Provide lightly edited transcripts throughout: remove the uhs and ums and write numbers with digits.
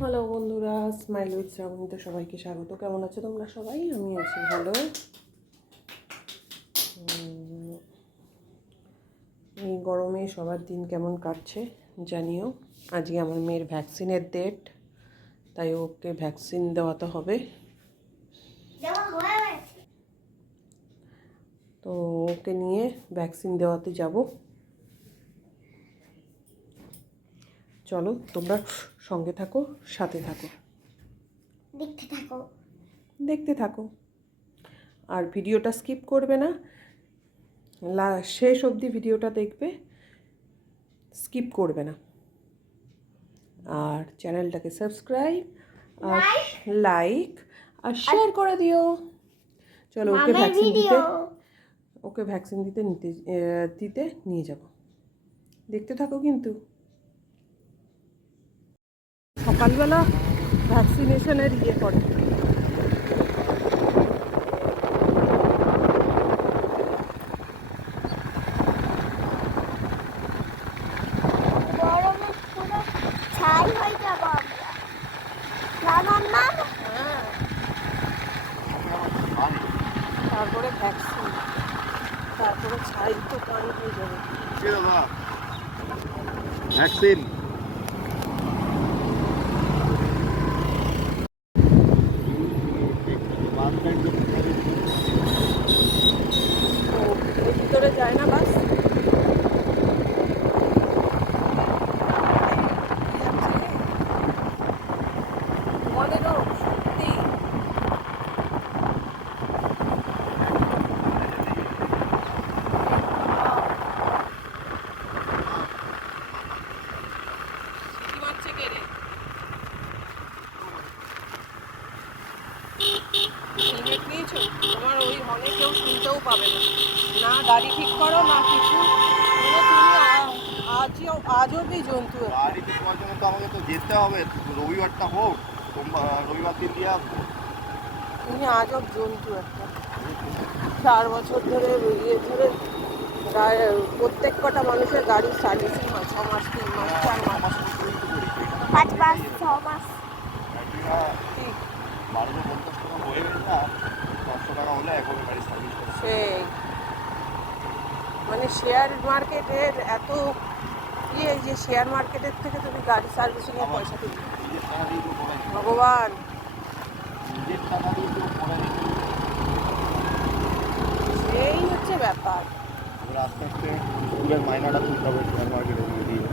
Hello বন্ধুরা, smile with শ্রাবণীতে সবাইকে স্বাগত। কেমন আছো তোমরা সবাই? আমি আছি ভালো। এই গরমে সবার দিন কেমন কাটছে জানিও। আজকে আমার মেয়ের ভ্যাকসিনের ডেট, তাই ওকে ভ্যাকসিন দেওয়াতে হবে। তো ওকে নিয়ে ভ্যাকসিন দেওয়াতে যাব। চলো তোমরা সঙ্গে থাকো, সাথে থাকো, দেখতে থাকো। আর ভিডিওটা স্কিপ করবে না, শেষ অবধি ভিডিওটা দেখবে, স্কিপ করবে না। আর চ্যানেলটাকে সাবস্ক্রাইব আর লাইক আর শেয়ার করে দিও। চলো ওকে ভ্যাকসিন দিতে নিয়ে যাব। দেখতে থাকো কিন্তু। সকালবেলা ভ্যাকসিনেশনের করে তারপরে ভ্যাকসিন, তারপরে ছাই তো পানি হয়ে যাবে। ভ্যাকসিন ভিতরে যায় না বাস। হেলমেট নিয়েছো? তোমার ওই হলে কেউ শুনতেও পাবে না, না গাড়ি ঠিক করো না কিছু। তুমি আজবই জন্তু। বাড়িতে পর্যন্ত তো আমাকে তো যেতে হবে, রবিবারটা হোক, রবিবার দিন দিয়ে আসবো। তুমি আজব জন্তু একটা। 4 বছর ধরে ধরে প্রত্যেক কটা মানুষের গাড়ির সার্ভিসিং হয় 6 মাস, 3 মাস, 4 মাস, 5 মাস, 6 মাস। ঠিক 1250 টাকা হয়ে গেছে, আর 500 টাকা হলে এখন গাড়ি সার্ভিস করে। সেই মানে শেয়ার মার্কেটের এত এই যে শেয়ার মার্কেটের থেকে তুমি গাড়ি সার্ভিসিংয়ের পয়সা দিবে। নিজের টাকা দিয়ে তো করে, ভগবান, নিজের টাকা দিয়ে তো করে। সেই হচ্ছে ব্যাপার। আস্তে আস্তে স্কুলের মাইনাটা তুলতে হবে শেয়ার মার্কেটে দিয়ে।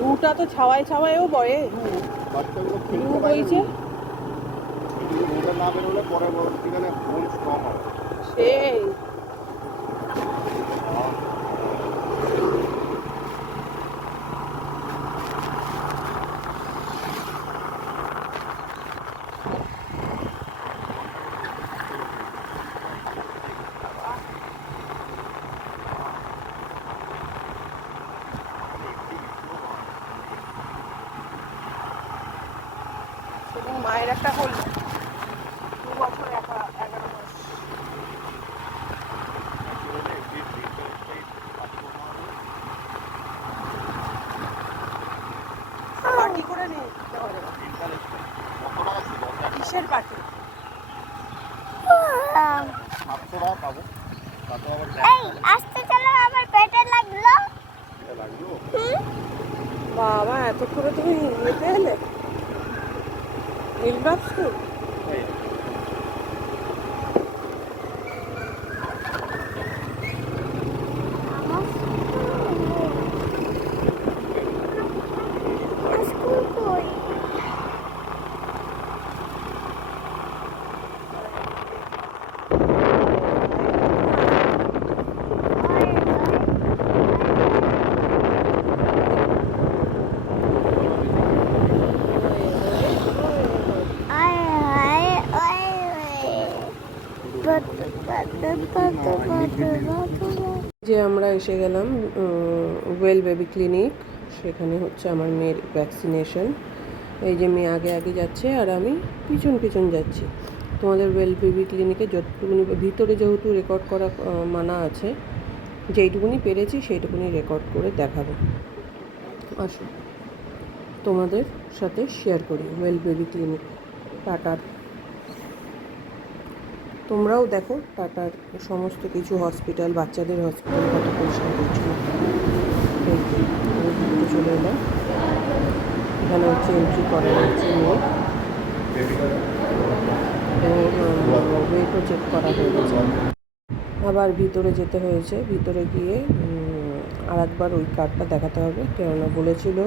লুটা তো ছাওয়ায় ছাওয়ায়ও বয়ে। বাচ্চাগুলো লু খেলতে পারে বইছে, রোদে না বেরোলে পরে পরবর্তীকালে বোন স্ট্রং হয়। সেই সেদিন মায়ের একটা হল 2 বছর 11 মাস। পার্টি করে নিতে হবে। কিসের পার্টি? 700 টাকা পাবো, তাতে আবার এই আস্তে চালা, আমার পেটে লাগলো। লাগলো। বাবা, এতক্ষণে তুমি নিতে এলে নীলবাগ স্কুল? স্কুল কই? আয় যে আমরা এসে গেলাম ওয়েল বেবি ক্লিনিক, সেখানে হচ্ছে আমার মেয়ের ভ্যাকসিনেশন। এই যে মেয়ে আগে আগে যাচ্ছে আর আমি পিছন পিছন যাচ্ছি। তোমাদের ওয়েল বেবি ক্লিনিকে যতটুকুনি ভিতরে যেহেতু রেকর্ড করা মানা আছে, যেইটুকুনি পেরেছি সেইটুকুনি রেকর্ড করে দেখাবো। আসো তোমাদের সাথে শেয়ার করি ওয়েল বেবি ক্লিনিক টাটার। তোমরাও দেখো টাটার সমস্ত কিছু হসপিটাল, বাচ্চাদের হসপিটাল কত পরিষ্কার করছিল। এই তো আমি ভিতরে চলে এলাম। এখানে হচ্ছে এন্ট্রি করা হচ্ছে মেয়ে, ওয়েটও চেক করা হয়ে গেছে। আবার ভিতরে যেতে হয়েছে, ভিতরে গিয়ে আর একবার ওই কার্ডটা দেখাতে হবে, কেননা বলেছিল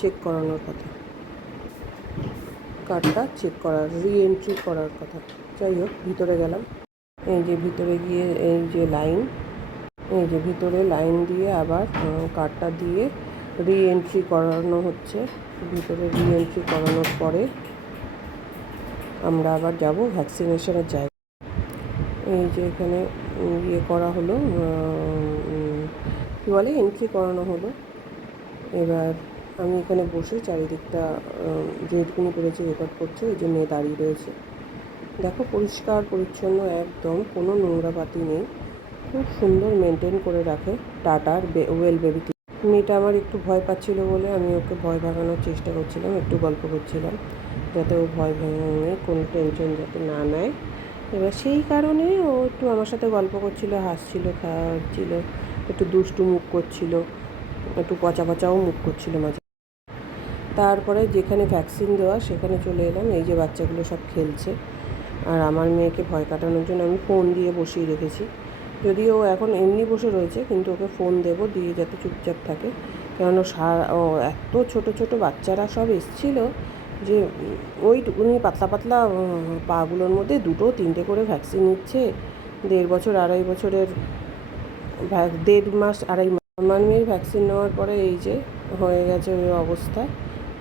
চেক করানোর কথা, কার্ডটা চেক করার, রিএন্ট্রি করার কথা। যাই হোক ভিতরে গেলাম। এই যে ভিতরে গিয়ে এই যে লাইন, এই যে ভিতরে লাইন দিয়ে আবার কার্ডটা দিয়ে রিএন্ট্রি করানো হচ্ছে। ভিতরে রিএন্ট্রি করানোর পরে আমরা আবার যাব ভ্যাকসিনেশনের জায়গায়। এই যে এখানে ইয়ে করা হলো, কী বলে, এন্ট্রি করানো হলো। এবার আমি এখানে বসে চারিদিকটা যেটুকুনি করেছি রেকর্ড করছে। এই যে মেয়ে দাঁড়িয়ে রয়েছে, দেখো পরিষ্কার পরিচ্ছন্ন, একদম কোনো নোংরা পাতি নেই, খুব সুন্দর মেনটেন করে রাখে টাটার ওয়েল বেবি। মেয়েটা আমার একটু ভয় পাচ্ছিল বলে আমি ওকে ভয় ভাগানোর চেষ্টা করছিলাম, একটু গল্প করছিলাম যাতে ও ভয় ভেঙে কোনো টেনশন যাতে না নেয়। এবার সেই কারণে ও একটু আমার সাথে গল্প করছিল, হাসছিল, খাওয়াচ্ছিল, একটু দুষ্টু মুখ করছিল, একটু পচা পচাও মুখ করছিল মাঝে। তারপরে যেখানে ভ্যাকসিন দেওয়া সেখানে চলে এলাম। এই যে বাচ্চাগুলো সব খেলছে, আর আমার মেয়েকে ভয় কাটানোর জন্য আমি ফোন দিয়ে বসিয়ে রেখেছি। যদিও ও এখন এমনি বসে রয়েছে, কিন্তু ওকে ফোন দেবো, দিয়ে যাতে চুপচাপ থাকে। কেননা এত ছোট ছোট বাচ্চারা সব এসছিল যে ওইটুকুনি পাতলা পাতলা পাগুলোর মধ্যে 2-3টে করে ভ্যাকসিন নিচ্ছে। 1.5 বছর 2.5 বছরের, 1.5 মাস 2.5 মাস। আমার মেয়ের ভ্যাকসিন নেওয়ার পরে এই যে হয়ে গেছে ওই অবস্থা।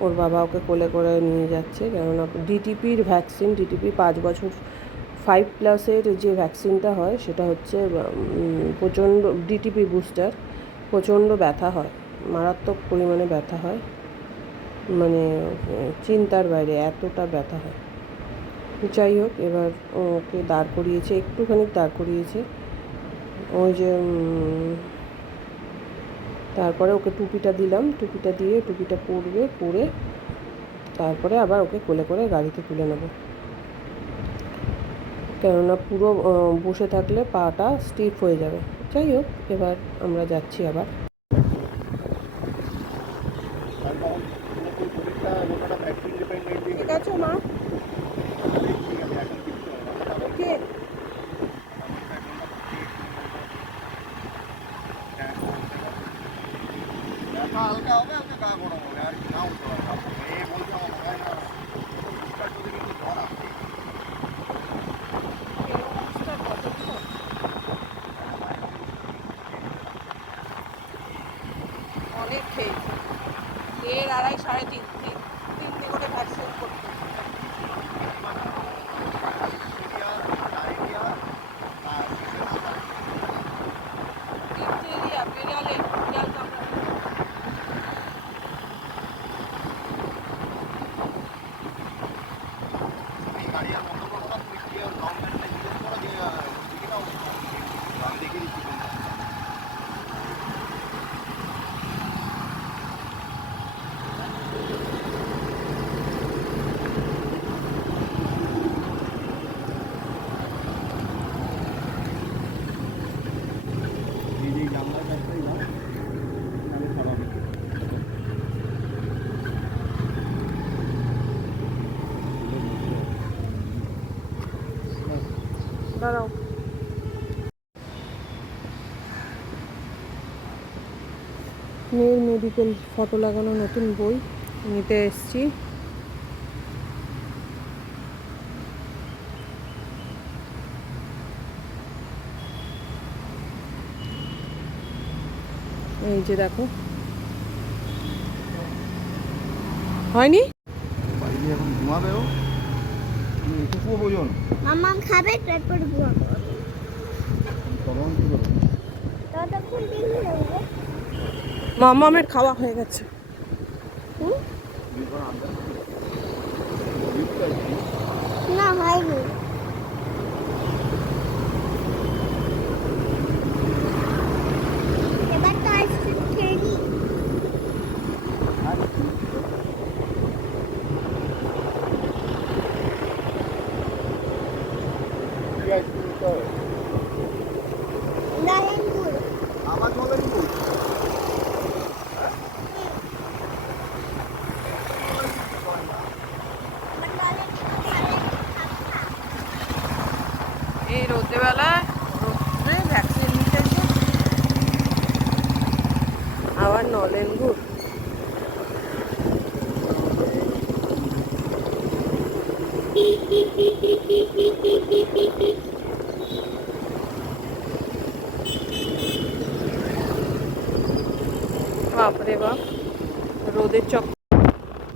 ওর বাবা ওকে কোলে করে নিয়ে যাচ্ছে, কেননা ডিটিপির ভ্যাকসিন, ডিটিপি 5 বছর 5+এর যে ভ্যাকসিনটা হয় সেটা হচ্ছে প্রচণ্ড, ডিটিপি বুস্টার, প্রচণ্ড ব্যথা হয়, মারাত্মক পরিমাণে ব্যথা হয়, মানে চিন্তার বাইরে এতটা ব্যথা হয়। যাই হোক এবার ওকে দাঁড় করিয়েছে, একটুখানি দাঁড় করিয়েছে। ওই যে তারপরে ওকে টুপিটা দিলাম, টুপিটা দিয়ে টুপিটা পরে তারপরে আবার ওকে কোলে করে গাড়িতে তুলে নেব। কেননা পুরো বসে থাকলে পাটা স্টিফ হয়ে যাবে। যাই হোক এবার আমরা যাচ্ছি আবার। ঠিক আছে মা, ওকে। হালকা হবে, ওকে গা গরম হবে, আর না উঠতে পারবে। এই বলছে আমার মনে হয় না ফুটকার যদি কিন্তু জ্বর আসছে। অনেক খেয়েছে, 1.5 3.5 3টে করে ভ্যাকসিন করতে। দাঁড়াও, মেয়ের মেডিকেল ফটো লাগানো নতুন বই নিতে এসছি। এই যে দেখো, হয়নি বাড়িতে এখন ঘুমাবে ও, এটুকুও বোঝো না। মামা খাবে তারপর ঘুমাবো। ততক্ষণ দিন লাগবে। মামামের খাওয়া হয়ে গেছে। হুম? না হয়নি। এবার তো আইসক্রিম খেয়ে নি। নলেন গুড়। আবার চলে নিবো। আমার নলেন গুড় খাবে। এই রোদেবেলা রোদে ভ্যাকসিন নিতে এসে আবার নলেন গুড়। বাপরে বাপ, রোদের চক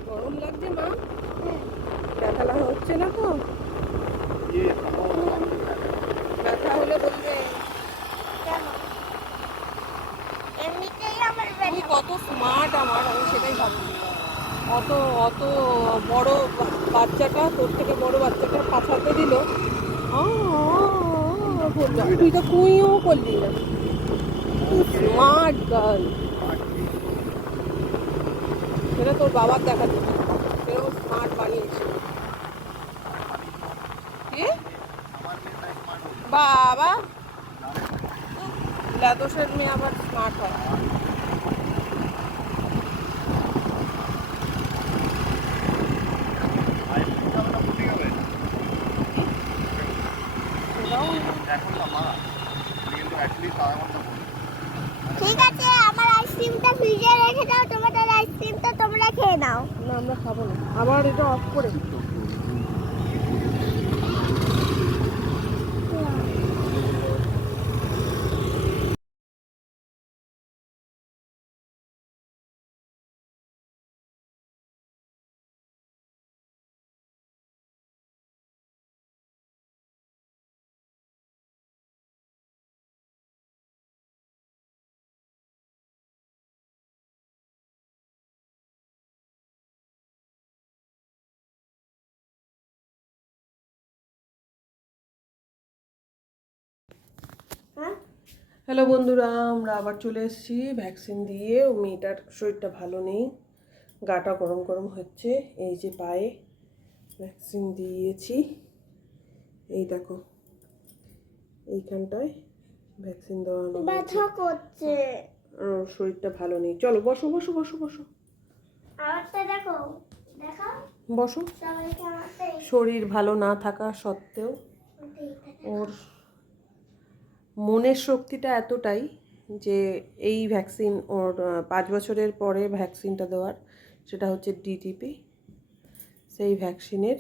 গরম লাগছে মা, ব্যথা লাগা হচ্ছে না তো? ব্যথা হলে বলবে। কেন? এমনিতেই আমার তুমি ব্যথা। কত স্মার্ট, আমি সেটাই ভাবছি। অত অত বড় বাচ্চাটা, তোর থেকে বড় বাচ্চাটা পাছাতে দিল, তুই তো কুইও করলি না। স্মার্ট গার্ল, সেটা তোর বাবার দেখা দিল, সেরকম স্মার্ট বানিয়েছে। কি বাবা, লাদোসের মেয়ে আবার স্মার্ট হয়। সেটাও এখন না মা, কিন্তু অ্যাটলিস্ট আধা ঘন্টা পরে। ঠিক আছে, আমার আইসক্রিমটা ফ্রিজে রেখে দাও, তোমাদের আইসক্রিমটা তোমরা খেয়ে নাও। না, আমরা খাবো না। আবার এটা অফ করে হ্যাঁ, হ্যালো বন্ধুরা, আমরা আবার চলে এসেছি ভ্যাকসিন দিয়ে। ও মেয়েটার শরীরটা ভালো নেই, গাটা গরম গরম হচ্ছে। এই যে পায়ে ভ্যাকসিন দিয়েছি, এই দেখো এইখানটায় ভ্যাকসিন দেওয়ানো হয়েছে। ব্যথা করছে। আর ওর শরীরটা ভালো নেই। চলো বসো বসো বসো বসো আমারটা দেখো, দেখাও বসো। সবাইকে আমারটা। শরীর ভালো না থাকা সত্ত্বেও ওর মনের শক্তিটা এতটাই যে এই ভ্যাকসিন ওর 5 বছরের পরে ভ্যাকসিনটা দেওয়ার, সেটা হচ্ছে ডিটিপি। সেই ভ্যাকসিনের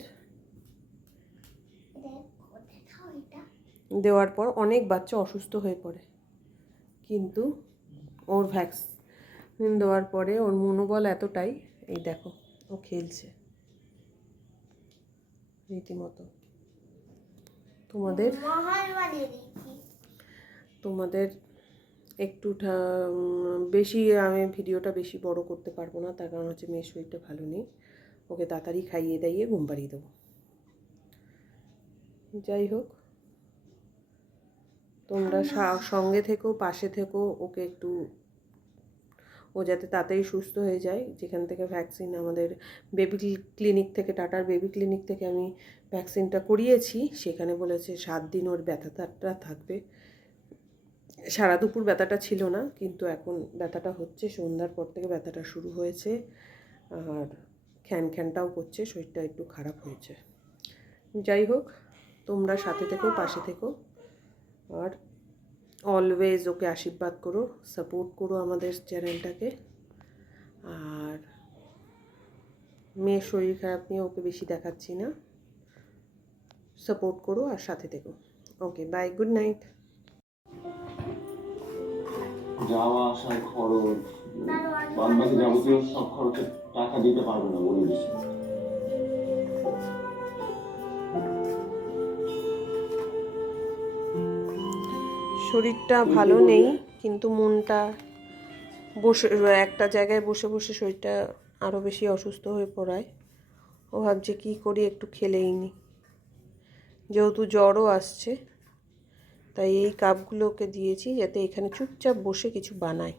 দেখাও এটা। দেওয়ার পর অনেক বাচ্চা অসুস্থ হয়ে পড়ে, কিন্তু ওর ভ্যাকসিন দেওয়ার পরে ওর মনোবল এতটাই, এই দেখো ও খেলছে রীতিমতো। তোমাদের মহান বানিয়ে দিয়েছি। তোমাদের একটু বেশি, আমি ভিডিওটা বেশি বড় করতে পারবো না, তার কারণ হচ্ছে মেয়ের শরীরটা ভালো নেই। ওকে তাড়াতাড়ি খাইয়ে দাইয়ে ঘুম পাড়িয়ে দেবো। যাই হোক, তোমরা সঙ্গে থেকো, পাশে থেকো, ওকে একটু, ও যাতে তাড়াতাড়ি সুস্থ হয়ে যায়। যেখান থেকে ভ্যাকসিন আমাদের বেবি ক্লিনিক থেকে, টাটার বেবি ক্লিনিক থেকে আমি ভ্যাকসিনটা করিয়েছি, সেখানে বলেছে 7 দিন ওর ব্যথাটা থাকবে। সারা দুপুর ব্যথাটা ছিল না, কিন্তু এখন ব্যথাটা হচ্ছে। সন্ধ্যার পর থেকে ব্যথাটা শুরু হয়েছে, আর খ্যানটাও করছে, শরীরটা একটু খারাপ হয়েছে। যাই হোক, তোমরা সাথে থেকো, পাশে থেকো, আর অলওয়েজ ওকে আশীর্বাদ করো, সাপোর্ট করো আমাদের চ্যানেলটাকে। আর মেয়ের শরীর খারাপ নিয়ে ওকে বেশি দেখাচ্ছি না, সাপোর্ট করো আর সাথে থেকো। ওকে, বাই, গুড নাইট। যাওয়া আসার খরচ, বাদবাকি যাবতীয় সব খরচের টাকা দিতে পারবে না বলে দিচ্ছে। শরীরটা ভালো নেই, কিন্তু মনটা বসে একটা জায়গায় বসে বসে শরীরটা আরও বেশি অসুস্থ হয়ে পড়ায়। ও ভাবছে কী করি, একটু খেলেই নি। যেহেতু জ্বরও আসছে, তাই এই কাপগুলোকে দিয়েছি যাতে এখানে চুপচাপ বসে কিছু বানায়।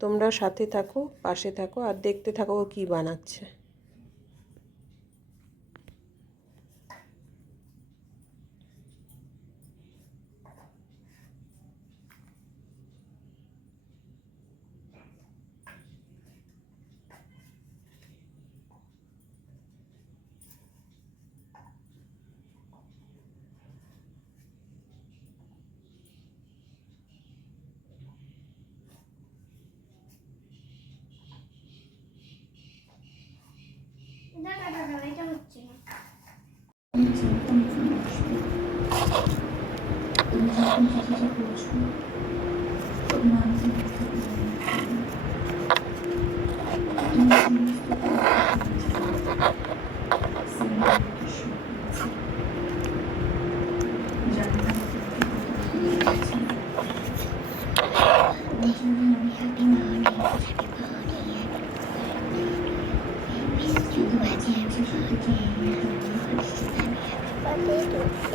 তোমরা সাথে থাকো, পাশে থাকো আর দেখতে থাকো ও কী বানাচ্ছে। এটা হচ্ছে না।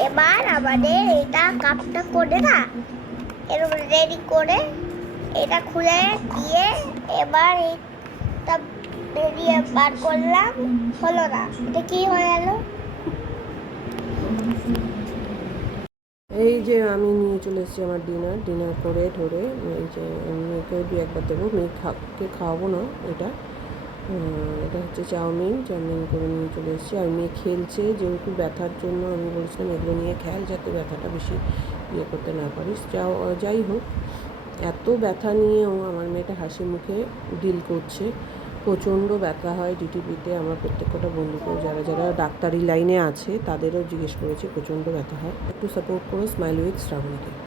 এবার আমাদের এটা কাপটা করে না, এরকম রেডি করে এটা খুলে দিয়ে এবার এটা বেরিয়ে বার করলাম, হলো না, এটা কি হয়ে গেল? এই যে আমি নিয়ে চলে এসেছি আমার ডিনার করে ধরে। এই যে মেয়েকেও দু একবার দেবো, মেয়েকে খাওয়াবো না। এটা হচ্ছে চাউমিন করে নিয়ে চলে এসেছি। আর মেয়ে খেলছে, যেহেতু ব্যথার জন্য আমি বলছিলাম এগুলো নিয়ে খেল, যাতে ব্যথাটা বেশি ইয়ে করতে না পারিস। যাই হোক, এত ব্যথা নিয়েও আমার মেয়েটা হাসি মুখে ডিল করছে। প্রচণ্ড ব্যথা হয় ডিটিপিতে। আমার প্রত্যেকটা বন্ধুকেও যারা যারা ডাক্তারি লাইনে আছে তাদেরও জিজ্ঞেস করেছি, প্রচণ্ড ব্যথা হয়। একটু সাপোর্ট করো স্মাইল উইথ শ্রাবণীকে।